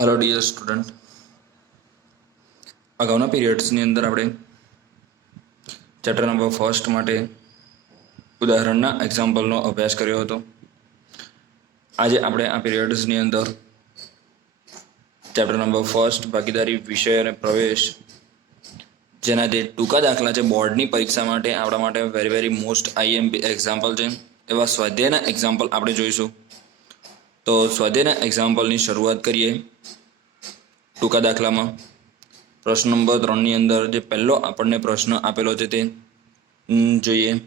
Hello dear student, अगाउना पीरियड्सनी अंदर આપણે chapter number first માટે ઉદાહરણના એક્ઝામ્પલનો અભ્યાસ કર્યો હતો। આજે આપણે આ પીરિયડ્સની અંદર ચેપ્ટર નંબર ફર્સ્ટ ભાગીદારી વિષય અને પ્રવેશ, જેના જે ટૂંકા દાખલા છે બોર્ડની પરીક્ષા માટે આપણા માટે વેરી મોસ્ટ આઈએમપી એક્ઝામ્પલ છે, એવા સ્વાધ્યાયના એક્ઝામ્પલ આપણે જોઈશું। તો સ્વાધ્યાયના એક્ઝામ્પલની શરૂઆત કરીએ। ટૂંકા દાખલામાં प्रश्न नंबर 3 अंदर जो पहलो आपने प्रश्न आपेलो है ते जोईए।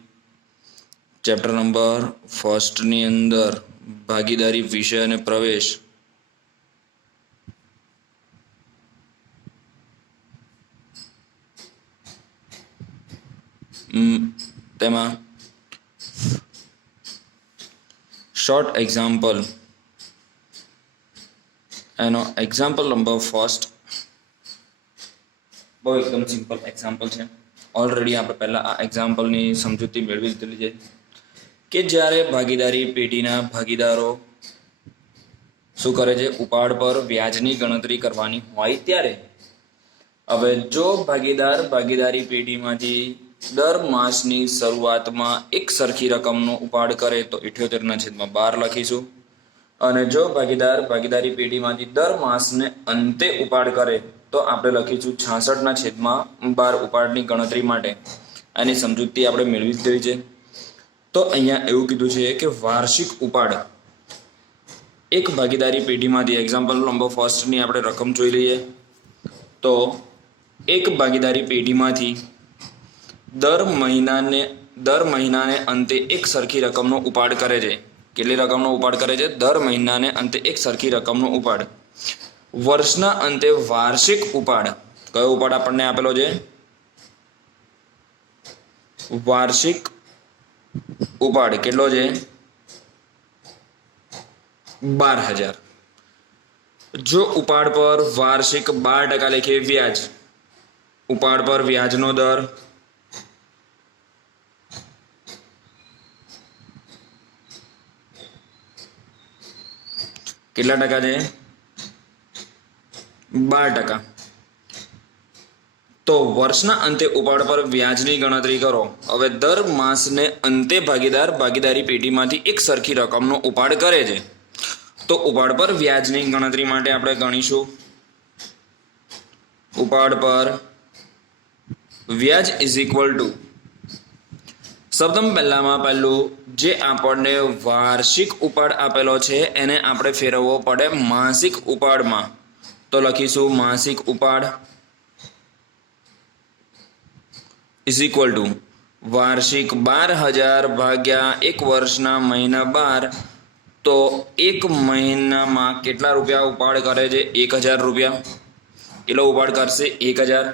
चैप्टर नंबर फर्स्ट नी अंदर भागीदारी विषय अने प्रवेश, तेमा शॉर्ट एक्जाम्पल एनो एक्जाम्पल नंबर फर्स्ट बहुत एकदम सिंपल एक्जाम्पल है। ऑलरेडी आप पहला आ एक्जाम्पल की समझूती मेळवी लीधी है कि ज्यारे भागीदारी पेटीना भागीदारो शू करे छे, उपाड़ पर व्याजनी गणतरी करवानी होय त्यारे हवे जो भागीदार भागीदारी पेटीमांथी दर मासनी शरूआतमां एक सरखी रकमनो उपाड़ करे तो 78/12 लखीशुं, अने जो भागीदार भागीदारी पेटीमांथी दर मासने अंते उपाड़ करे तो आपणे लखीशुं 66/12 उपाड़नी गणतरी माटे। आनी समजूती आपणे मेळवी ज छे। तो अहींया एवुं कीधुं छे कि वार्षिक उपाड़ एक भागीदारी पेटीमांथी, एक्जाम्पल नंबर फर्स्ट नी आपणे रकम जोई लईए। तो एक भागीदारी पेटीमांथी दर महीनाने अंते एक सरखी रकमनो उपाड़ करे छे। केटली रकमनो उपाड़ करे छे? दर महीनाने अंते एक सरखी रकमनो उपाड़। वर्षना अंते वार्षिक उपाड़, कयो उपाड़ आपणे आपेलो छे? वार्षिक उपाड़ केटलो छे? 12,000। जो उपाड़ पर वार्षिक 12% लेखे व्याज, उपाड़ पर व्याजनो दर केटला टका छे? 12%। तो वर्षना अंते उपाड़ पर व्याजनी गणतरी करो। हवे दर मासने अंते भागीदार भागीदारी पेटीमांथी एक सरखी रकमनो उपाड़ करे छे, तो उपाड़ पर व्याजनी गणतरी माटे आपणे गणीशुं उपाड़ पर व्याज इज इक्वल टू, सૌપ્રથમ પહેલામાં પહેલું જે આપણને વાર્ષિક ઉપાડ આપેલો છે એને આપણે ફેરવવો પડે માસિક ઉપાડમાં। તો લખીશું માસિક ઉપાડ ઇઝ ઇક્વલ ટુ વાર્ષિક 12,000 ભાગ્યા એક વર્ષના મહિના 12। તો એક મહિનામાં કેટલા રૂપિયા ઉપાડ કરે છે? 1,000 રૂપિયા। કેટલો ઉપાડ કરશે? 1,000।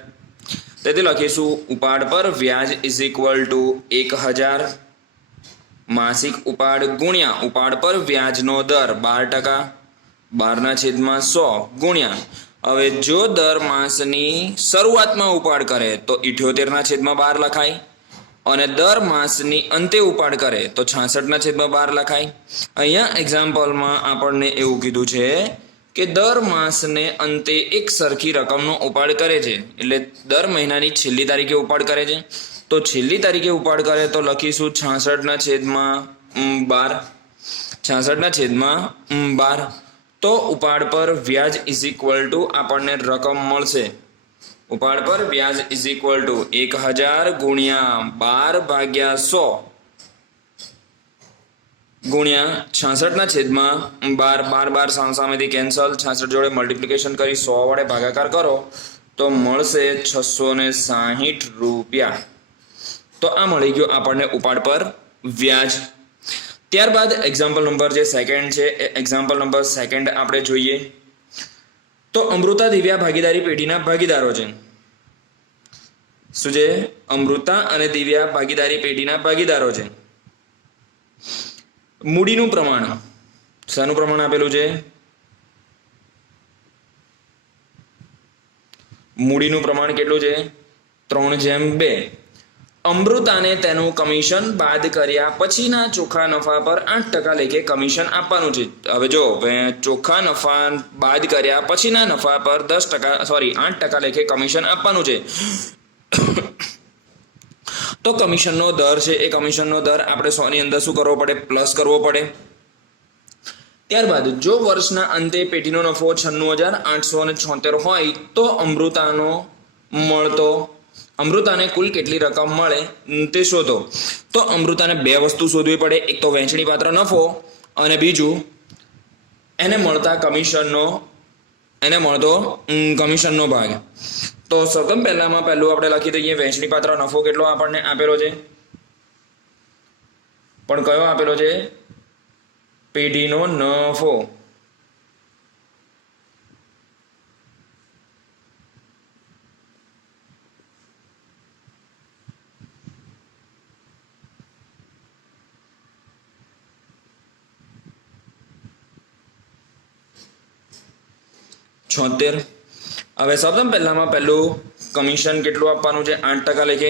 તેથી લખીશું ઉપાડ પર વ્યાજ ઇઝ ઇક્વલ ટુ 1,000 માસિક ઉપાડ ગુણ્યા ઉપાડ પર વ્યાજનો દર 12%, 12/100 ગુણ્યા, હવે જો દર માસની શરૂઆતમાં ઉપાડ કરે તો 78/12 લખાય, અને દર માસની અંતે ઉપાડ કરે તો 66/12 લખાય। અહીંયા એક્ઝામ્પલમાં આપણને એવું કીધું છે કે દર માસને અંતે એક સરખી રકમનો ઉપાડ કરે છે, એટલે દર મહિનાની છેલ્લી તારીખે ઉપાડ કરે છે। તો છેલ્લી તારીખે ઉપાડ કરે તો લખીશું 66/12, 66/12। તો ઉપાડ પર વ્યાજ ઇઝ ઇક્વલ ટુ આપણને રકમ મળશે, ઉપાડ પર વ્યાજ ઇઝ ઇક્વલ ટુ 1,000 ગુણ્યા 12/100 गुणिया 66/12, 12 सामेथी कैंसल, 66 जोड़े मल्टीप्लिकेशन करी 100 वडे भागाकार करो तो मळशे 660 रुपया। तो आ मळी गयो आपणे उपाड़ पर व्याज। त्यारबाद एक्जाम्पल नंबर जे सेकंड छे, एक्जाम्पल नंबर सेकंड आपणे जोईए। तो अमृता दिव्या भागीदारी पेटीना भागीदारो छे। शुं छे? अमृता अने दिव्या भागीदारी पेटीना भागीदारो छे। मूडीनुं प्रमाण, शानुं प्रमाण आपेलुं छे? मूडीनुं प्रमाण केटलुं छे? 3/2। અમૃતાને તેનું કમિશન બાદ કર્યા પછીના ચોખ્ખા નફા પર 8% લેખે કમિશન આપવાનું છે. હવે જો ચોખ્ખા નફા બાદ કર્યા પછીના નફા પર 8% લેખે કમિશન આપવાનું છે. તો કમિશનનો દર છે એ કમિશનનો દર આપણે 100 ની અંદર શું કરવો પડે? પ્લસ કરવો પડે. ત્યારબાદ જો વર્ષના અંતે પેઢીનો નફો 96,876 હોય તો અમૃતાને કુલ કેટલી રકમ મળે તે શોધો. તો અમૃતાને બે વસ્તુ શોધવી પડે. એક તો વહેંચણી પાત્ર નફો અને બીજું એને મળતો કમિશનનો ભાગ. તો સૌપ્રથમ પહેલું આપણે લખી દઈએ વહેંચણી પાત્ર નફો કેટલો આપણને આપેલો છે, પણ કયો આપેલો છે? પેઢીનો નફો. છોતેર. હવે સૌપ્રથમ પહેલું કમિશન કેટલું આપવાનું છે? 8% લેખે.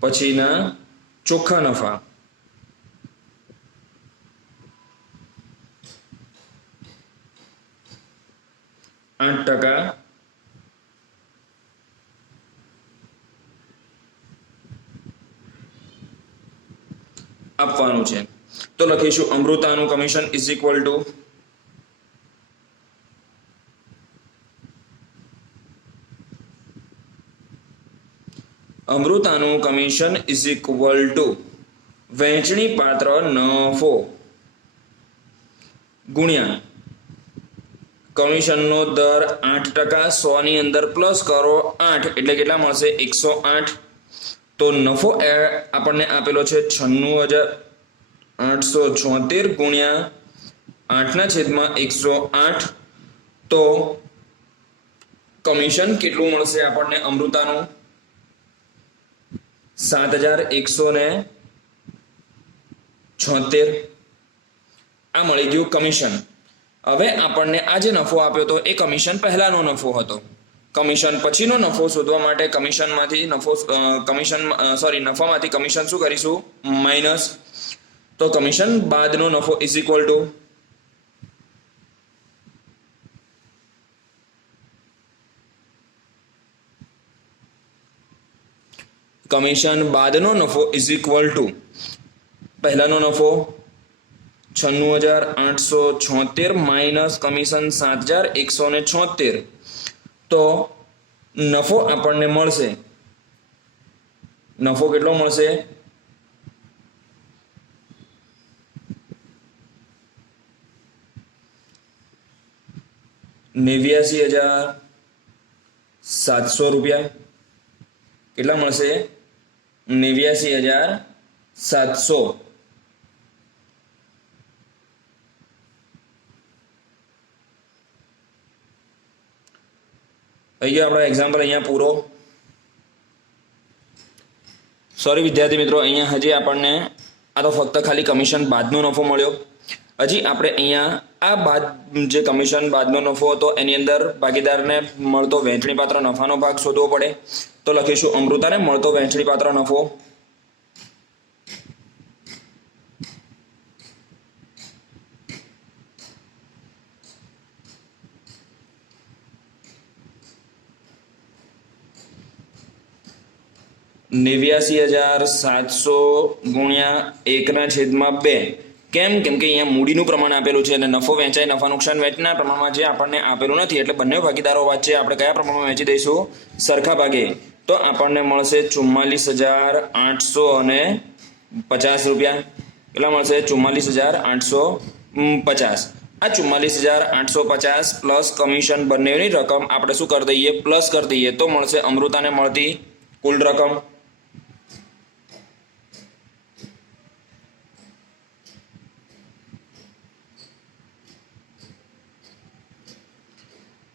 પછીના ચોખ્ખા નફા %8 આપવાનું છે. તો લખીશું અમૃતાનું કમિશન ઇઝ ઇક્વલ ટુ વહેંચણી પાત્ર નફો ગુણ્યા કમિશનનો દર 8%. 100 ની અંદર પ્લસ કરો 8 એટલે કેટલા મળશે? 108. તો નફો આપણને આપેલો છે 96,876 ગુણ્યા 8/108. તો કમિશન કેટલું મળશે આપણને અમૃતાનું? 7,176. આ મળી ગયું કમિશન. હવે આપણને આ જે નફો આપ્યો હતો એ કમિશન પહેલાનો નફો હતો. કમિશન પછીનો નફો શોધવા માટે નફામાંથી કમિશન શું કરીશું? માઇનસ. તો કમિશન બાદનો નફો ઇઝ ઇક્વલ ટુ પહેલાનો નફો 96,876 માઇનસ કમિશન 7,176. તો નફો આપણને મળશે. નફો કેટલો મળશે? 89,700 રૂપિયા. કેટલા મળશે? 89,700. અહીંયા આપણો એક્ઝામ્પલ અહીંયા પૂરો. સોરી વિદ્યાર્થી મિત્રો, અહીંયા હજી આપણને આ તો ફક્ત ખાલી કમિશન બાદનો નફો મળ્યો. હજી આપણે અહીંયા આ બાદ જે કમિશન બાદનો નફો હતો એની અંદર ભાગીદારને મળતો વહેંચણી પાત્ર નફાનો ભાગ શોધવો પડે. તો લખીશું અમૃતાને મળતો વહેંચણી પાત્ર નફો $89,700 ગુણ્યા 1/2. કેમ કે અહીંયા મૂડીનું પ્રમાણ આપેલું છે અને નફો વેચાય નફા નુકસાન વેચના પ્રમાણમાં જે આપણને આપેલું નથી, એટલે બંને ભાગીદારો વચ્ચે આપણે કયા પ્રમાણમાં વેચી દઈશું? સરખા ભાગે. તો આપણને મળશે 44,850 રૂપિયા. કેટલા મળશે? 44,850. આ 44,850 પ્લસ કમિશન બંનેની રકમ આપણે શું કરી દઈએ? પ્લસ કરી દઈએ. તો મળશે અમૃતાને મળતી કુલ રકમ.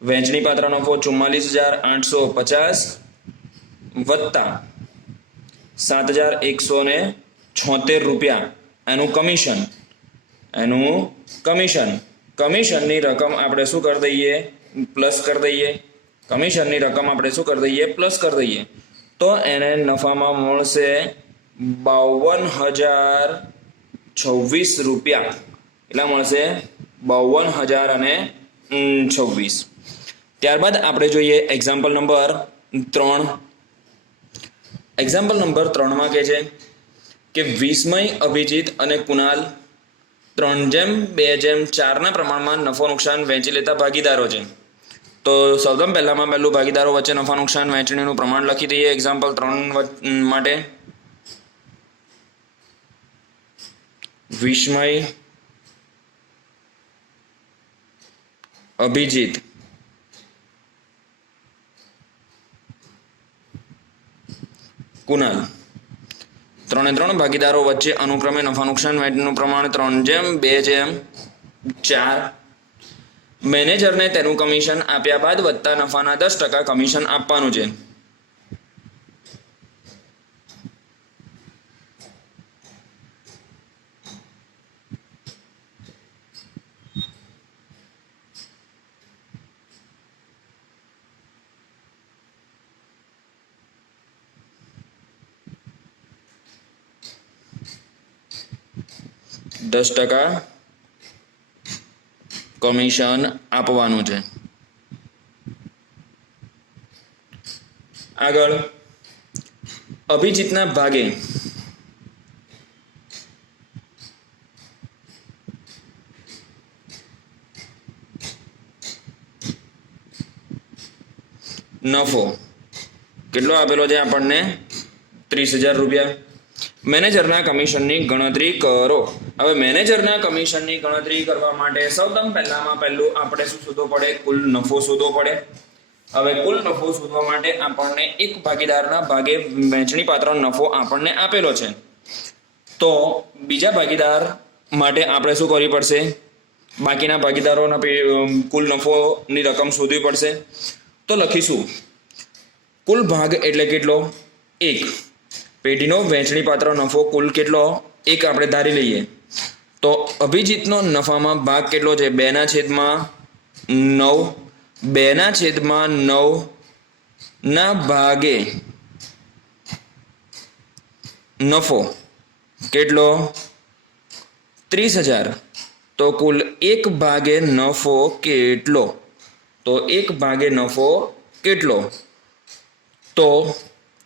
વહેંચણી પાત્ર નફો 44,850 વત્તા 7,176 રૂપિયા એનું કમિશન કમિશનની રકમ આપણે શું કરી દઈએ? પ્લસ કરી દઈએ. કમિશનની રકમ આપણે શું કરી દઈએ? પ્લસ કરી દઈએ. તો એને નફામાં મળશે 52,026 રૂપિયા. એટલા મળશે 52,026. ત્યારબાદ આપણે જોઈએ એક્ઝામ્પલ નંબર 3. એક્ઝામ્પલ નંબર 3માં કહે છે કે વિસ્મય, અભિજીત અને કુનાલ 3:2:4 પ્રમાણમાં નફો નુકસાન વહેંચી લેતા ભાગીદારો છે. તો સૌથી પહેલામાં પહેલું ભાગીદારો વચ્ચે નફા નુકસાન વહેંચણીનું પ્રમાણ લખી દઈએ એક્ઝામ્પલ 3 માટે. વિસ્મય, અભિજીત કુનાલ 3 ભાગીદારો વચ્ચે અનુક્રમે નફા નુકસાન વહેંચણીનું પ્રમાણ 3:2:4. મેનેજરને તેનું કમિશન આપ્યા બાદ વત્તા નફાના 10% કમિશન આપવાનું છે. %10 કમિશન આપવાનું છે. આગળ અભિજીતના ભાગે નફો કેટલો આપેલો છે આપણને? 30,000 રૂપિયા. મેનેજરના કમિશનની ગણતરી કરો. હવે મેનેજરના કમિશનની ગણતરી કરવા માટે સૌથી પહેલામાં પહેલું આપણે શું શોધવું પડે? કુલ નફો શોધવો પડે. હવે કુલ નફો શોધવા માટે આપણને એક ભાગીદારના ભાગે વહેંચણી પાત્ર નફો આપણને આપેલો છે. તો બીજા ભાગીદાર માટે આપણે શું કરવી પડશે? બાકીના ભાગીદારોના કુલ નફોની રકમ શોધવી પડશે. તો લખીશું કુલ ભાગ એટલે કેટલો? 1. પેઢીનો વહેંચણી પાત્ર નફો કુલ કેટલો? 1 આપણે ધારી લઈએ. તો અભિજીતનો નફામાં ભાગ કેટલો છે? 2/9. 2/9 ના ભાગે નફો કેટલો? 30,000. તો કુલ 1 ભાગે નફો કેટલો? તો 1 ભાગે નફો કેટલો? તો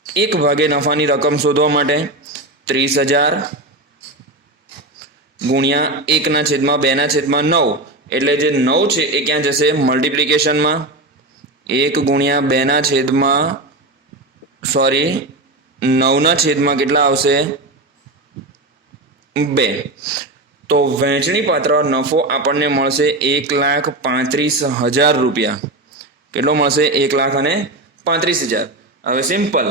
1 ભાગે નફાની રકમ શોધવા માટે 30,000 ગુણ્યા 1/2/9 એટલે જે 9 છે એ ક્યાં જશે? મલ્ટિપ્લિકેશનમાં. 1 ગુણ્યા 9/છેદમાં કેટલા આવશે? 2. તો વહેંચણી પાત્ર નફો આપણને મળશે 1,35,000 રૂપિયા. કેટલો મળશે? 1,35,000. હવે સિમ્પલ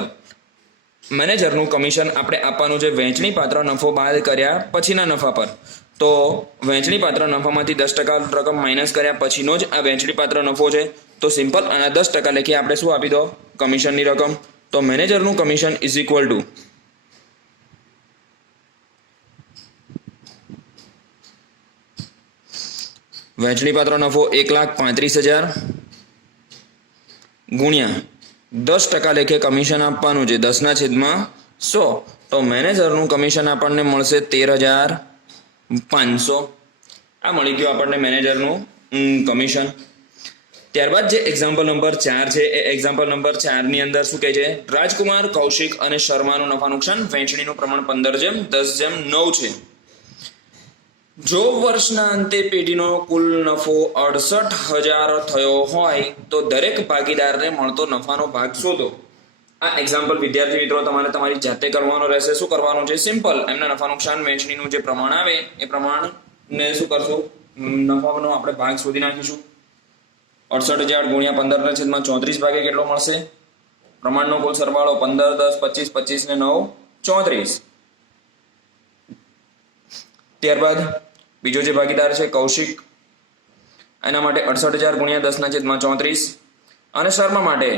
મેનેજરનું કમિશન આપણે આપવાનું છે વહેંચણી પાત્ર નફો બાદ કર્યા પછીના નફા પર. તો વહેંચણી પાત્ર નફામાંથી 10% રકમ માઇનસ કર્યા પછીનો જ આ વહેંચણી પાત્ર નફો છે. તો સિમ્પલ આના 10% લેખે આપણે શું આપી દો? કમિશનની રકમ. તો મેનેજરનું કમિશન ઇઝ ઇક્વલ ટુ વહેંચણી પાત્ર નફો 1,35,000 ગુણ્યા 10% લેખે કમિશન આપવાનું છે 10/100. તો મેનેજરનું કમિશન આપણને મળશે 13,500. આ મળી ગયું આપણને મેનેજરનું કમિશન. ત્યારબાદ જે એક્ઝામ્પલ નંબર 4 છે એ એક્ઝામ્પલ નંબર 4 ની અંદર શું કહે છે? રાજકુમાર, કૌશિક અને શર્માનું નફા નુકસાન વહેંચણીનું પ્રમાણ 15:10:9 છે. જો વર્ષના અંતે પેઢીનો કુલ નફો 68,000 થયો હોય તો દરેક ભાગીદારને મળતો નફાનો ભાગ શોધો. આ એક્ઝામ્પલ વિદ્યાર્થી મિત્રો તમારે તમારી જાતે કરવાનો રહેશે. શું કરવાનું છે? સિમ્પલ એમના નફા નુકસાન વહેંચણીનું જે પ્રમાણ આવે એ પ્રમાણને શું કરશું? નફાનો આપણે ભાગ શોધી નાખીશું. 68,000 ગુણ્યા 15/34 ભાગે કેટલો મળશે? પ્રમાણનો કુલ સરવાળો 15, 10, 25, 25 ને 9, 34. ત્યારબાદ બીજો જે ભાગીદાર છે કૌશિક. એના માટે 68,000 ગુણ્યા 10/34 અને શર્મા માટે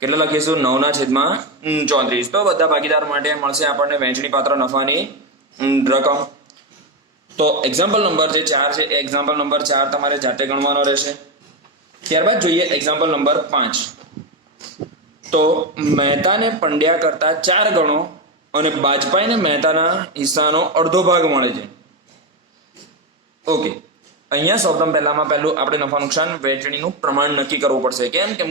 કેટલા લખીશું 9/34. તો બધા ભાગીદાર માટે મળશે આપણને વહેંચણી પાત્ર નફાની રકમ. તો એક્ઝામ્પલ નંબર જે 4 છે એ એક્ઝામ્પલ નંબર 4 તમારે જાતે ગણવાનો રહેશે. ત્યારબાદ જોઈએ એક્ઝામ્પલ નંબર 5. તો મહેતાને પંડ્યા કરતા 4 ગણો અને બાજપાઈને મહેતાના હિસ્સાનો અડધો ભાગ મળે છે. ઓકે, અહીંયા સૌપ્રથમ પહેલું આપણે નફા નુકસાન વહેંચણીનું પ્રમાણ નક્કી કરવું પડશે. કેમ કે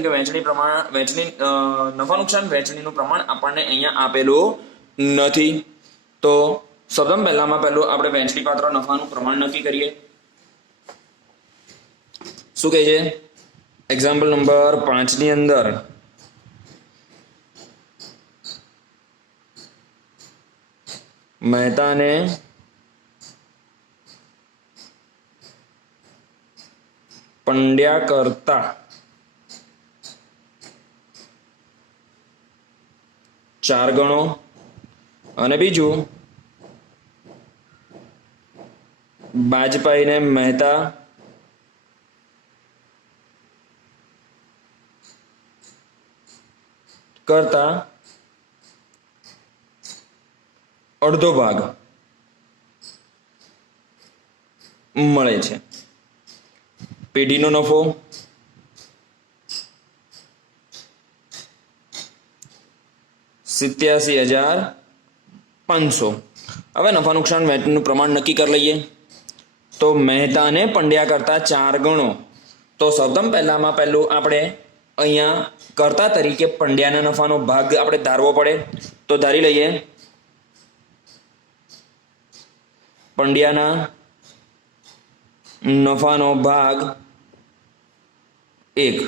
નફા નુકસાન વહેંચણીનું પ્રમાણ આપણને અહીંયા આપેલું નથી. તો સૌપ્રથમ પહેલું આપણે વહેંચણી પાત્ર નફાનું પ્રમાણ નક્કી કરીએ. શું કહે છે એક્ઝામ્પલ નંબર 5 ની અંદર? મહેતાને પંડ્યા કરતા 4 ગણો અને બીજું બાજપાઈને મહેતા કરતા અડધો ભાગ મળે છે. પેઢીનો નફો $87,500. હવે નફા નુકસાન વહેંચણીનું પ્રમાણ નક્કી કરી લઈએ. તો મહેતાને પંડ્યા કરતા 4 ગણો. તો સૌપ્રથમ પહેલું આપણે અહીંયા કરતા તરીકે પંડ્યાના નફાનો ભાગ આપણે ધારવો પડે. તો ધારી લઈએ પંડ્યાના નફાનો ભાગ 1.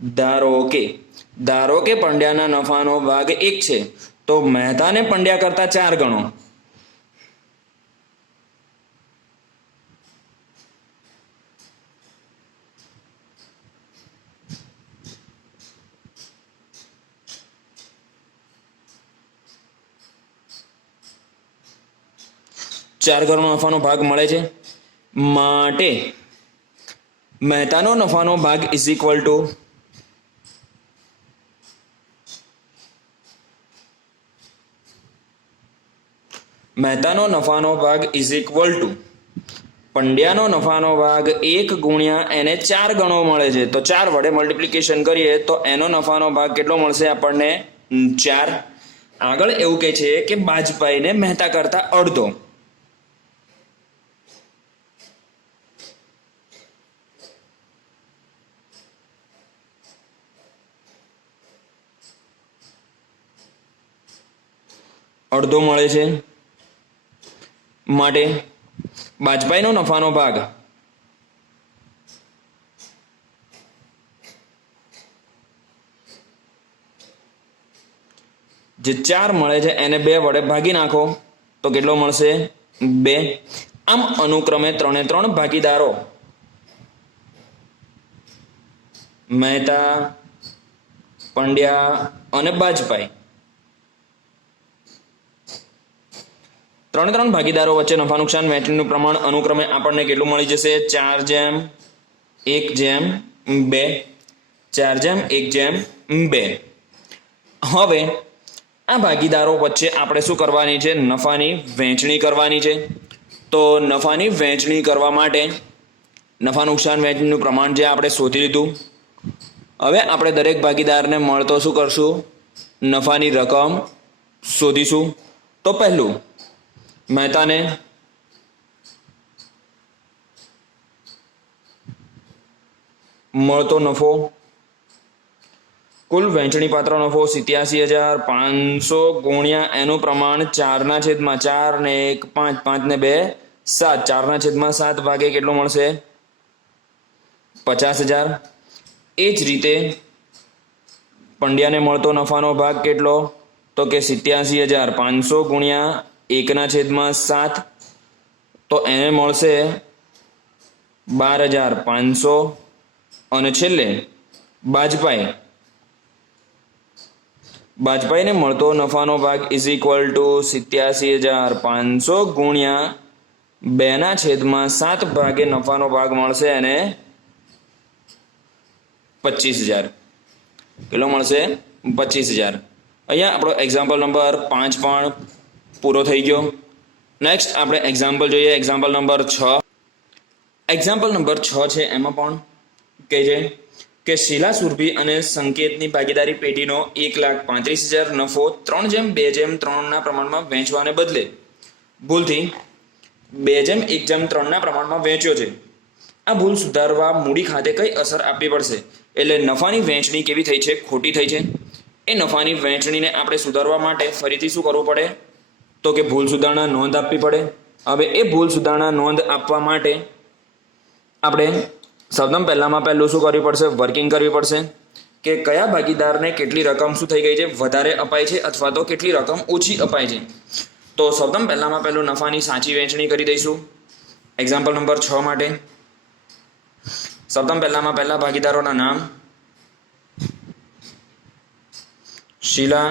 ધારો કે પંડ્યાના નફાનો ભાગ 1 છે. તો મહેતાને પંડ્યા કરતા 4 ગણો. ચાર ગણો નફાનો ભાગ મળે છે. માટે મહેતાનો નફાનો ભાગ ઇઝ ઇક્વલ ટુ પંડ્યાનો નફાનો ભાગ 1 ગુણ્યા એને 4 ગણો મળે છે. તો 4 વડે મલ્ટિપ્લિકેશન કરીએ તો એનો નફાનો ભાગ કેટલો મળશે આપણને? 4. આગળ એવું કહે છે કે બાજપાઈને મહેતા કરતા અડધો. અડધો મળે છે. માટે બાજપાઈનો નફાનો ભાગ જે 4 મળે છે એને 2 વડે ભાગી નાખો તો કેટલો મળશે? 2. આમ અનુક્રમે 3 ભાગીદારો મહેતા, પંડ્યા અને બાજપાઈ 3 ભાગીદારો વચ્ચે નફા નુકસાન વહેંચણીનું પ્રમાણ અનુક્રમે આપણને કેટલું મળી જશે? 4:1:2. 4:1:2. હવે આ ભાગીદારો વચ્ચે આપણે શું કરવાની છે? નફાની વહેંચણી કરવાની છે. તો નફાની વહેંચણી કરવા માટે નફા નુકસાન વહેંચણીનું પ્રમાણ જે આપણે શોધી લીધું. હવે આપણે દરેક ભાગીદારને મળતો શું કરશું? નફાની રકમ શોધીશું. તો પહેલું મહેતાને મળતો નફો, કુલ વહેંચણી પાત્ર નફો 87,500 ગુણ્યા એનું પ્રમાણ 4/4 ને 1 5 5 ને 2 7 4/7 ભાગે કેટલો મળશે? 50,000. એ જ રીતે પંડ્યાને મળતો નફાનો ભાગ કેટલો? તો કે 87,500 ગુણ્યા 1/7. તો એને મળશે 12,500. અને છેલ્લે બાજપાઈને મળતો નફાનો ભાગ ઇઝ ઇક્વલ ટુ 87,500 ગુણ્યા 2/7 ભાગે નફાનો ભાગ મળશે અને 25,000. કેટલો મળશે? 25,000. અહીંયા આપણો એક્ઝામ્પલ નંબર 5 પણ પૂરો થઈ ગયો. નેક્સ્ટ આપણે એક્ઝામ્પલ જોઈએ. Example number 6. એક્ઝામ્પલ નંબર 6 છે એમાં પણ કહે છે કે શીલા સુરભી અને સંકેતની ભાગીદારી પેઢીનો 1,35,000 નફો 3/2/3 પ્રમાણમાં વહેંચવાને બદલે ભૂલથી 2/1/3 પ્રમાણમાં વહેંચ્યો છે. આ ભૂલ સુધારવા મૂડી ખાતે કઈ અસર આપવી પડશે? એટલે નફાની વહેંચણી કેવી થઈ છે? ખોટી થઈ છે. એ નફાની વહેંચણીને આપણે સુધારવા માટે ફરીથી શું કરવું પડે? તો કે ભૂલ સુધારણા નોંધ આપવી પડે. હવે એ ભૂલ સુધારણા નોંધ આપવા માટે આપણે સૌપ્રથમ પહેલું શું કરવી પડશે? વર્કિંગ કરવી પડશે કે કયા ભાગીદારને કેટલી રકમ શું થઈ ગઈ છે? વધારે અપાય છે અથવા તો કેટલી રકમ ઓછી અપાય છે. તો સૌપ્રથમ પહેલું નફાની સાચી વહેંચણી કરી દઈશું. એક્ઝામ્પલ નંબર 6 માટે સૌપ્રથમ પહેલા ભાગીદારોના નામ શીલા,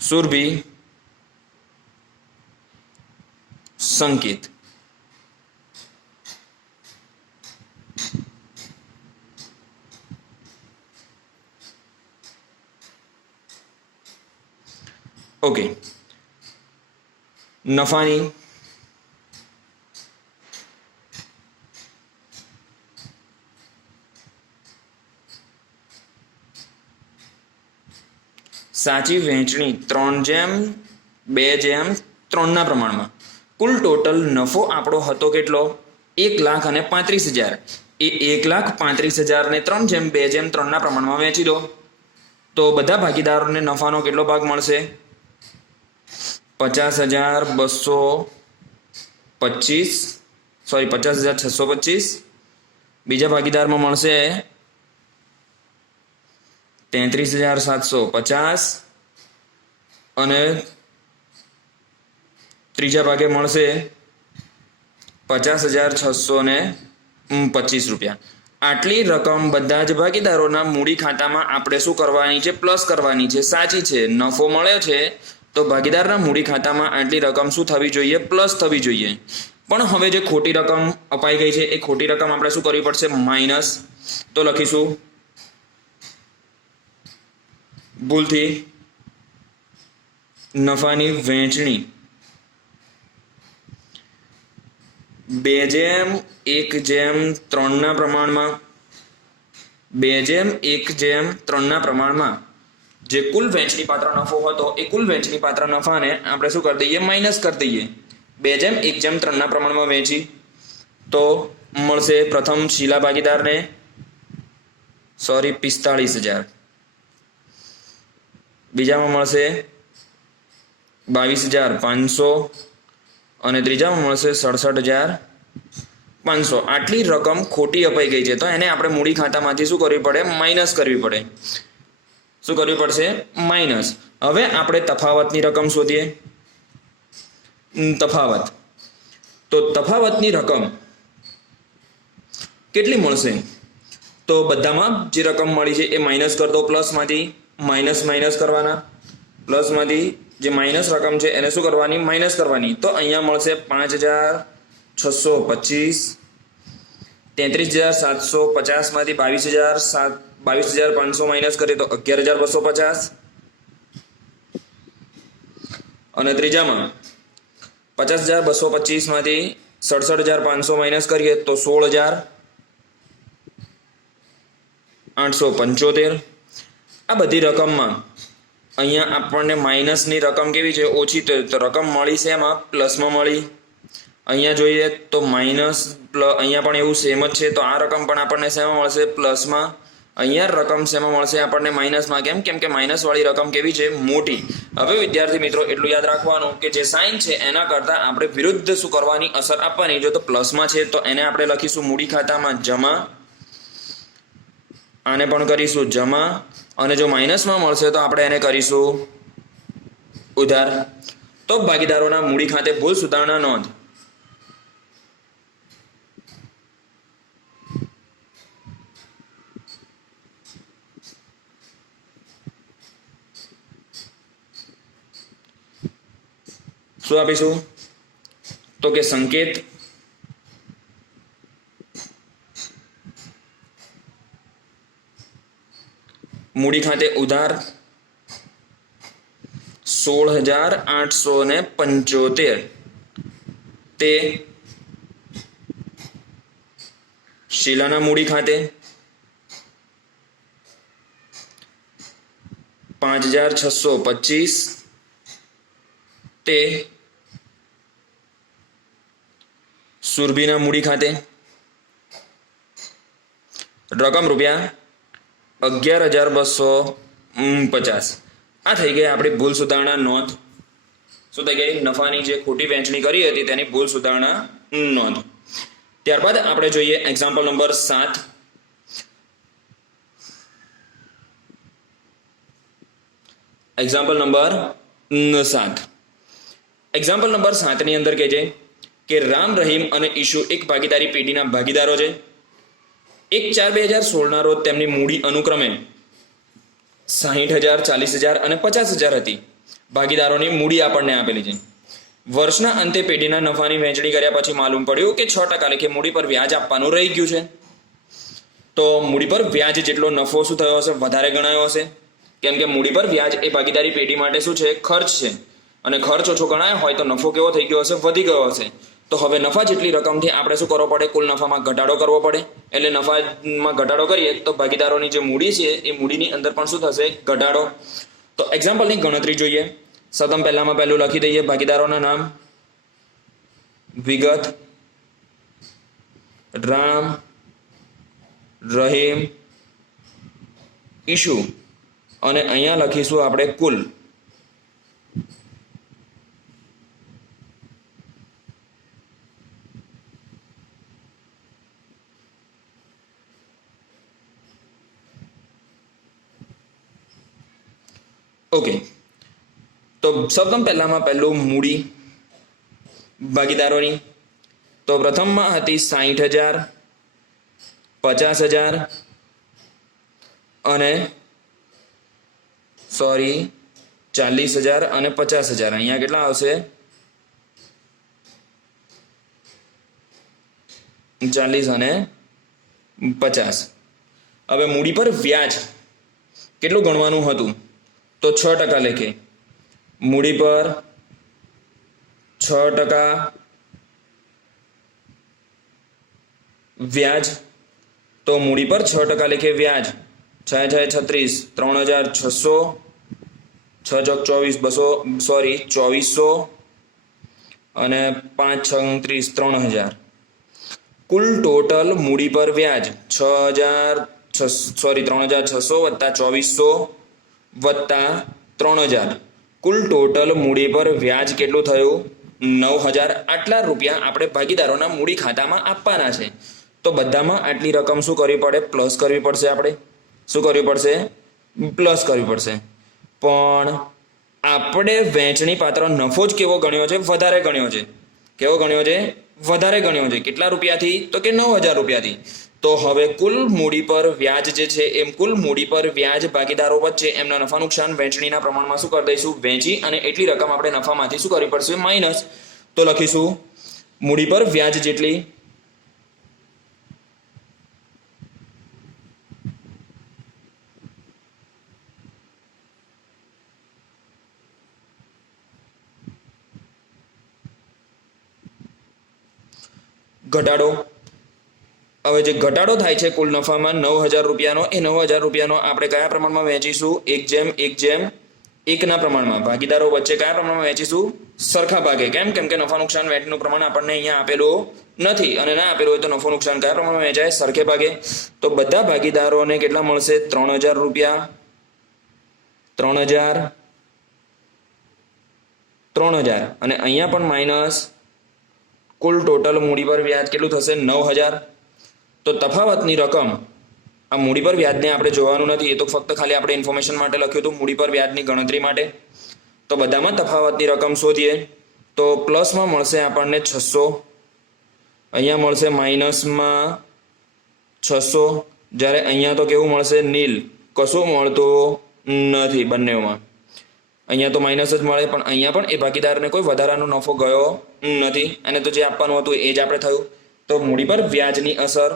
સુરભી, સંકેત. ઓકે, નફાની સાચી વહેંચણી 3/2/3 પ્રમાણમાં. કુલ ટોટલ નફો આપણો હતો કેટલો? 1,35,000. એ 1,35,000 ને 3/2/3 પ્રમાણમાં વહેંચી દો તો બધા ભાગીદારોને નફાનો કેટલો ભાગ મળશે? 50,625. બીજા ભાગીદારમાં મળશે 33,750 અને ત્રીજા ભાગે મળશે 50,625 રૂપિયા. આટલી રકમ બધા જ ભાગીદારોના મૂડી ખાતામાં આપણે શું કરવાની છે? પ્લસ કરવાની છે. સાચી છે, નફો મળ્યો છે તો ભાગીદારના મૂડી ખાતામાં આટલી રકમ શું થવી જોઈએ? પ્લસ થવી જોઈએ. પણ હવે જે ખોટી રકમ અપાઈ ગઈ છે એ ખોટી રકમ આપણે શું કરવી પડશે? માઇનસ. તો લખીશું ભૂલથી નફાની વહેંચણી 2/1/3 પ્રમાણમાં 2/1/3 પ્રમાણમાં જે કુલ વહેંચણી પાત્ર નફો હતો એ કુલ વહેંચણી પાત્ર નફાને આપણે શું કરી દઈએ? માઇનસ કરી દઈએ. 2/1/3 પ્રમાણમાં વહેંચી તો મળશે પ્રથમ શીલા ભાગીદારને 45,000. બીજામાં મળશે 22,500 અને ત્રીજામાં મળશે 67,500. આટલી રકમ ખોટી અપાઈ ગઈ છે તો એને આપણે મૂડી ખાતામાંથી શું કરવી પડે? માઇનસ કરવી પડે. શું કરવી પડશે? માઇનસ. હવે આપણે તફાવતની રકમ શોધીએ. તફાવત, તો તફાવતની રકમ કેટલી મળશે? તો બધામાં જે રકમ મળી છે એ માઇનસ કરી દો. પ્લસમાંથી માઇનસ કરવાના. પ્લસમાંથી જે માઇનસ રકમ છે એને શું કરવાની? માઇનસ કરવાની. તો અહીંયા મળશે 5,625. 33,750 માંથી 22,500 માઇનસ કરીએ તો 11,250. અને ત્રીજામાં 50,225 માંથી 67,500 માઇનસ કરીએ તો 16,875. આ બધી રકમમાં અહીંયા આપણને માઇનસની રકમ કેવી છે? ઓછી. તો રકમ મળી છે એમાં પ્લસમાં મળી. અહીંયા જોઈએ તો માઇનસ અહીંયા પણ એવું સેમ જ છે. તો આ રકમ પણ આપણને શેમાં મળશે? પ્લસમાં. અહીંયા રકમ શેમાં મળશે? આપણને માઇનસમાં. કેમ કે માઇનસવાળી રકમ કેવી છે? મોટી. હવે વિદ્યાર્થી મિત્રો એટલું યાદ રાખવાનું કે જે સાઇન છે એના કરતાં આપણે વિરુદ્ધ શું કરવાની? અસર આપવાની. જો તો પ્લસમાં છે તો એને આપણે લખીશું મૂડી ખાતામાં જમા. આને પણ કરીશું જમા. અને જો માઇનસમાં મળશે તો આપણે એને કરીશું ઉધાર. તો ભાગીદારોના મૂડી ખાતે ભૂલ સુધારણા નોંધ. શું આપીશું? તો કે સંકેત મૂડી ખાતે ઉધાર 16,875 તે શીલાના મૂડી ખાતે 5,625 તે સુરભીના મૂડી ખાતે રકમ રૂપિયા 11,250. આ થઈ ગઈ આપણી ભૂલ સુધારણા નોંધ. શું થઈ ગઈ? નફાની જે ખોટી વહેંચણી કરી હતી તેની ભૂલ સુધારણા નોંધ. ત્યારબાદ આપણે જોઈએ example number 7. Example number 7. Example number 7 ની અંદર કહે છે કે રામ, રહીમ અને ઈશુ એક ભાગીદારી પેઢીના ભાગીદારો છે. 1/4/2016 ના રોજ તેમની મૂડી અનુક્રમે 60,000, 40,000 અને 50,000 હતી. ભાગીદારોની મૂડી આપણને આપેલી છે. વર્ષના અંતે પેઢીના નફાની વહેંચણી કર્યા પછી માલુમ પડ્યું કે 6% લેખે મૂડી પર વ્યાજ આપવાનું રહી ગયું છે. તો મૂડી પર વ્યાજ જેટલો નફો શું થયો હશે? વધારે ગણાયો હશે. કેમ કે મૂડી પર વ્યાજ એ ભાગીદારી પેઢી માટે શું છે? ખર્ચ છે. અને ખર્ચ ઓછો ગણાયો હોય તો નફો કેવો થઈ ગયો હશે? વધી ગયો હશે. તો હવે નફા જેટલી રકમથી આપણે શું કરવો પડે? કુલ નફામાં ઘટાડો કરવો પડે. એટલે નફામાં ઘટાડો કરીએ તો ભાગીદારોની જે મૂડી છે એ મૂડીની અંદર પણ શું થશે? ઘટાડો. તો એક્ઝામ્પલની ગણતરી જોઈએ. સૌપ્રથમ પહેલું લખી દઈએ ભાગીદારોના નામ. વિગત: રામ, રહીમ, ઈશુ. અને અહીંયા લખીશું આપણે કુલ. ઓકે, તો સૌપ્રથમ પહેલું મૂડી ભાગીદારોની. તો પ્રથમમાં હતી 60,000, 50,000 અને 40,000 અને 50,000. અહીંયા કેટલા આવશે? 40 અને 50. હવે મૂડી પર વ્યાજ કેટલું ગણવાનું હતું? તો 6% લેખે મૂડી પર 6% વ્યાજ. તો મૂડી પર 6% લેખે વ્યાજ. 6 × 36, 3,600, 6 × 2400 અને 5 × 30, 3,000. કુલ ટોટલ મૂડી પર વ્યાજ 3,600 વત્તા 2,400 વત્તા 3,000. કુલ ટોટલ મૂડી પર વ્યાજ કેટલું થયું? 9,000. આટલા રૂપિયા આપણે ભાગીદારોના મૂડી ખાતામાં આપવાના છે. તો બધામાં આટલી રકમ શું કરવી પડે? પ્લસ કરવી પડશે. આપણે શું કરવી પડશે? પ્લસ કરવી પડશે. પણ આપણે વહેંચણી પાત્ર નફો જ કેવો ગણ્યો છે? વધારે ગણ્યો છે. કેવો ગણ્યો છે? વધારે ગણ્યો છે. કેટલા રૂપિયાથી? તો કે 9,000 રૂપિયાથી. તો હવે કુલ મૂડી પર વ્યાજ જે છે એમ કુલ મૂડી પર વ્યાજ ભાગીદારો વચ્ચે એમના નફા નુકસાન વહેંચણીના પ્રમાણમાં શું કરી દઈશું? વહેંચી અને એટલી રકમ આપણે નફામાંથી શું કરવી પડશે? માઇનસ. તો લખીશું મૂડી પર વ્યાજ જેટલી ઘટાડો. હવે જે ઘટાડો થાય છે કુલ નફામાં 9,000 રૂપિયાનો, એ 9,000 રૂપિયાનો આપણે કયા પ્રમાણમાં વહેંચીશું? 1:1:1 પ્રમાણમાં. ભાગીદારો વચ્ચે કયા પ્રમાણમાં વહેંચીશું? સરખા ભાગે. કેમ કે નફા નુકસાન વેટનું પ્રમાણ આપણને અહીંયા આપેલું નથી, અને ના આપેલું હોય તો નફો નુકસાન કયા પ્રમાણમાં વહેંચાય? સરખે ભાગે. તો બધા ભાગીદારોને કેટલા મળશે? 3,000 રૂપિયા. 3,000 અને અહીંયા પણ માઇનસ. કુલ ટોટલ મૂડી પર વ્યાજ કેટલું થશે? 9,000. તો તફાવતની રકમ, આ મૂડી પર વ્યાજને આપણે જોવાનું નથી, એ તો ફક્ત ખાલી આપણે ઇન્ફોર્મેશન માટે લખ્યું હતું, મૂડી પર વ્યાજની ગણતરી માટે. તો બધામાં તફાવતની રકમ શોધીએ. તો પ્લસમાં મળશે આપણને 600, અહીંયા મળશે માઇનસમાં 600, જ્યારે અહીંયા તો કેવું મળશે? નીલ. કશું મળતું નથી બંનેમાં. અહીંયા તો માઇનસ જ મળે, પણ અહીંયા પણ એ ભાગીદારને કોઈ વધારાનો નફો ગયો નથી, અને તો જે આપવાનું હતું એ જ આપણે થયું. તો મૂડી પર વ્યાજની અસર,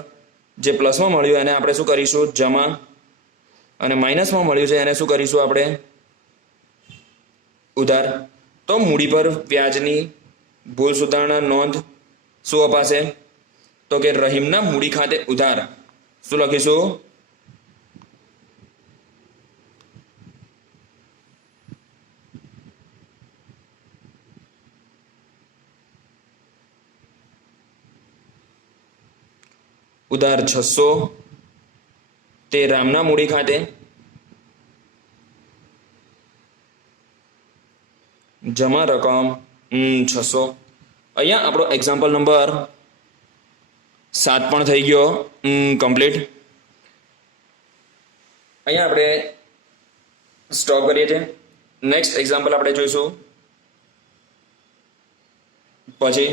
જે પ્લસમાં મળ્યું એને આપણે શું કરીશું, જમા, અને માઇનસમાં મળ્યું છે એને શું કરીશું આપણે, ઉધાર. તો મૂડી પર વ્યાજની ભૂલ સુધારણા નોંધ શું અપાશે, તો કે રહીમના મૂડી ખાતે ઉધાર. શું લખીશું, ઉધાર 600 તે રામના મૂડી ખાતે જમા રકમ 600. અહીંયા આપણો એક્ઝામ્પલ નંબર 7 પણ થઈ ગયો કમ્પ્લીટ. અહીંયા આપણે સ્ટોપ કરીએ છીએ. નેક્સ્ટ એક્ઝામ્પલ આપણે જોઈશું પછી.